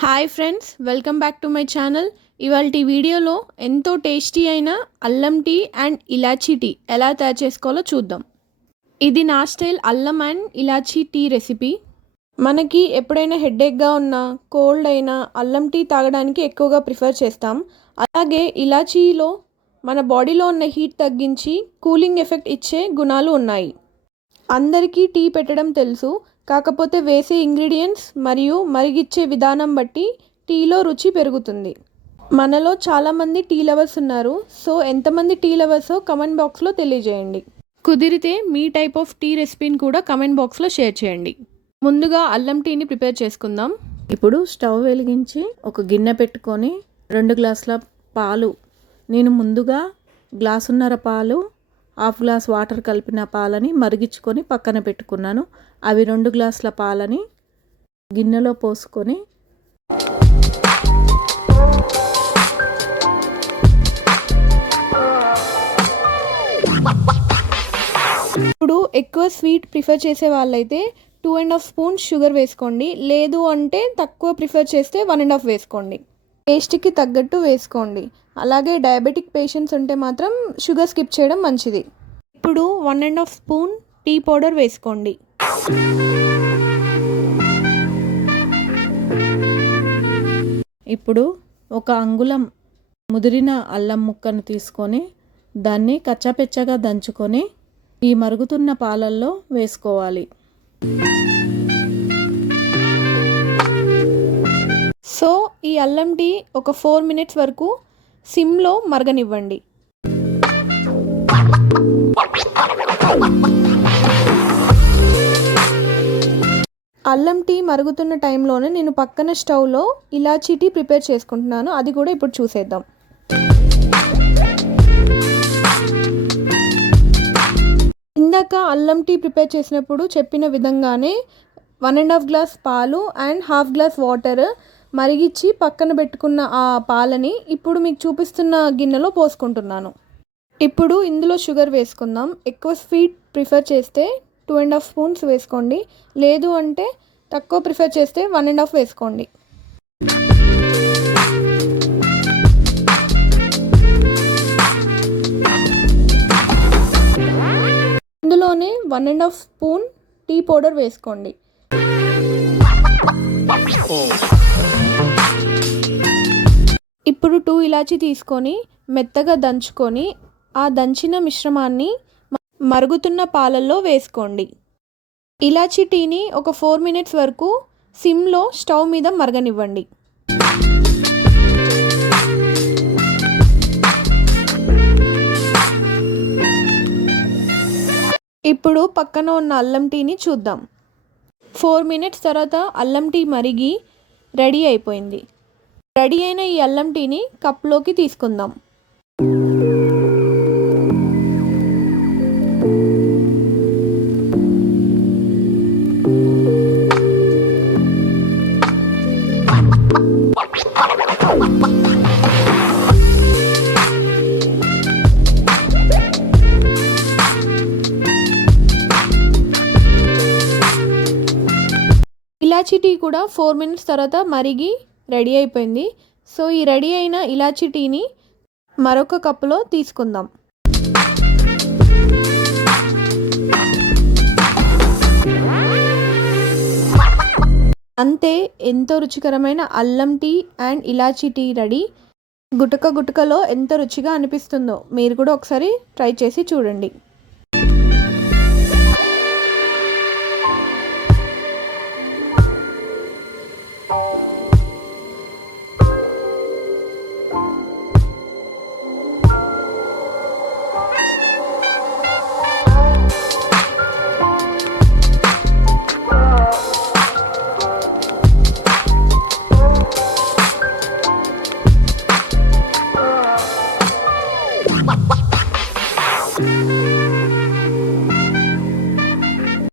Hi friends, welcome back to my channel. ఇవాల్టి వీడియోలో ఎంతో టేస్టీ అయిన అల్లం టీ అండ్ ఇలాచీ టీ ఎలా తయారు చేసుకోవాలో చూద్దాం. ఇది నా స్టైల్ అల్లం అండ్ ఇలాచీ టీ రెసిపీ. మనకి ఎప్పుడైనా హెడేక్గా ఉన్నా, కోల్డ్ అయినా అల్లం టీ తాగడానికి ఎక్కువగా ప్రిఫర్ చేస్తాం. అలాగే ఇలాచీలో మన బాడీలో ఉన్న హీట్ తగ్గించి కూలింగ్ ఎఫెక్ట్ ఇచ్చే గుణాలు ఉన్నాయి. అందరికీ టీ పెట్టడం తెలుసు, కాకపోతే వేసే ఇంగ్రీడియంట్స్ మరియు మరిగిచ్చే విధానం బట్టి టీలో రుచి పెరుగుతుంది. మనలో చాలామంది టీ లవర్స్ ఉన్నారు. సో ఎంతమంది టీ లవర్సో కమెంట్ బాక్స్లో తెలియజేయండి. కుదిరితే మీ టైప్ ఆఫ్ టీ రెసిపీని కూడా కమెంట్ బాక్స్లో షేర్ చేయండి. ముందుగా అల్లం టీని ప్రిపేర్ చేసుకుందాం. ఇప్పుడు స్టవ్ వెలిగించి ఒక గిన్నె పెట్టుకొని 2 గ్లాసుల పాలు, నేను ముందుగా గ్లాసున్నర పాలు, హాఫ్ గ్లాస్ వాటర్ కలిపిన పాలని మరిగించుకొని పక్కన పెట్టుకున్నాను. అవి 2 గ్లాసుల పాలని గిన్నెలో పోసుకొని ఇప్పుడు ఎక్కువ స్వీట్ ప్రిఫర్ చేసే వాళ్ళైతే 2.5 స్పూన్ షుగర్ వేసుకోండి. లేదు అంటే తక్కువ ప్రిఫర్ చేస్తే 1.5 వేసుకోండి. టేస్ట్కి తగ్గట్టు వేసుకోండి. అలాగే డయాబెటిక్ పేషెంట్స్ ఉంటే మాత్రం షుగర్ స్కిప్ చేయడం మంచిది. ఇప్పుడు 1.5 స్పూన్ టీ పౌడర్ వేసుకోండి. ఇప్పుడు ఒక అంగుళం ముదిరిన అల్లం ముక్కను తీసుకొని దాన్ని కచ్చాపెచ్చగా దంచుకొని ఈ మరుగుతున్న పాలల్లో వేసుకోవాలి. సో ఈ అల్లం టీ ఒక 4 మినిట్స్ వరకు సిమ్లో మరగనివ్వండి. అల్లం టీ మరుగుతున్న టైంలోనే నేను పక్కన స్టవ్లో ఇలాచీ టీ ప్రిపేర్ చేసుకుంటున్నాను. అది కూడా ఇప్పుడు చూసేద్దాం. ఇందాక అల్లం టీ ప్రిపేర్ చేసినప్పుడు చెప్పిన విధంగానే 1.5 గ్లాస్ పాలు అండ్ హాఫ్ గ్లాస్ వాటర్ మరిగించి పక్కన పెట్టుకున్న ఆ పాలని ఇప్పుడు మీకు చూపిస్తున్న గిన్నెలో పోసుకుంటున్నాను. ఇప్పుడు ఇందులో షుగర్ వేసుకుందాం. ఎక్కువ స్వీట్ ప్రిఫర్ చేస్తే 2.5 స్పూన్స్ వేసుకోండి. లేదు అంటే తక్కువ ప్రిఫర్ చేస్తే 1.5 వేసుకోండి. ఇందులోనే 1.5 స్పూన్ టీ పౌడర్ వేసుకోండి. ఇప్పుడు 2 ఇలాచీ తీసుకొని మెత్తగా దంచుకొని ఆ దంచిన మిశ్రమాన్ని మరుగుతున్న పాలల్లో వేసుకోండి. ఇలాచీ టీని ఒక 4 మినిట్స్ వరకు సిమ్లో స్టవ్ మీద మరగనివ్వండి. ఇప్పుడు పక్కన ఉన్న అల్లం టీని చూద్దాం. 4 మినిట్స్ తర్వాత అల్లం టీ మరిగి రెడీ అయిపోయింది. రెడీ అయిన ఈ అల్లం టీని కప్లోకి తీసుకుందాం. ఇలాచీ టీ కూడా 4 మినిట్స్ తర్వాత మరిగి రెడీ అయిపోయింది. సో ఈ రెడీ అయిన ఇలాచీ టీని మరొక కప్పులో తీసుకుందాం. అంతే, ఎంతో రుచికరమైన అల్లం టీ అండ్ ఇలాచీ టీ రెడీ. గుటకలో ఎంత రుచిగా అనిపిస్తుందో మీరు కూడా ఒకసారి ట్రై చేసి చూడండి.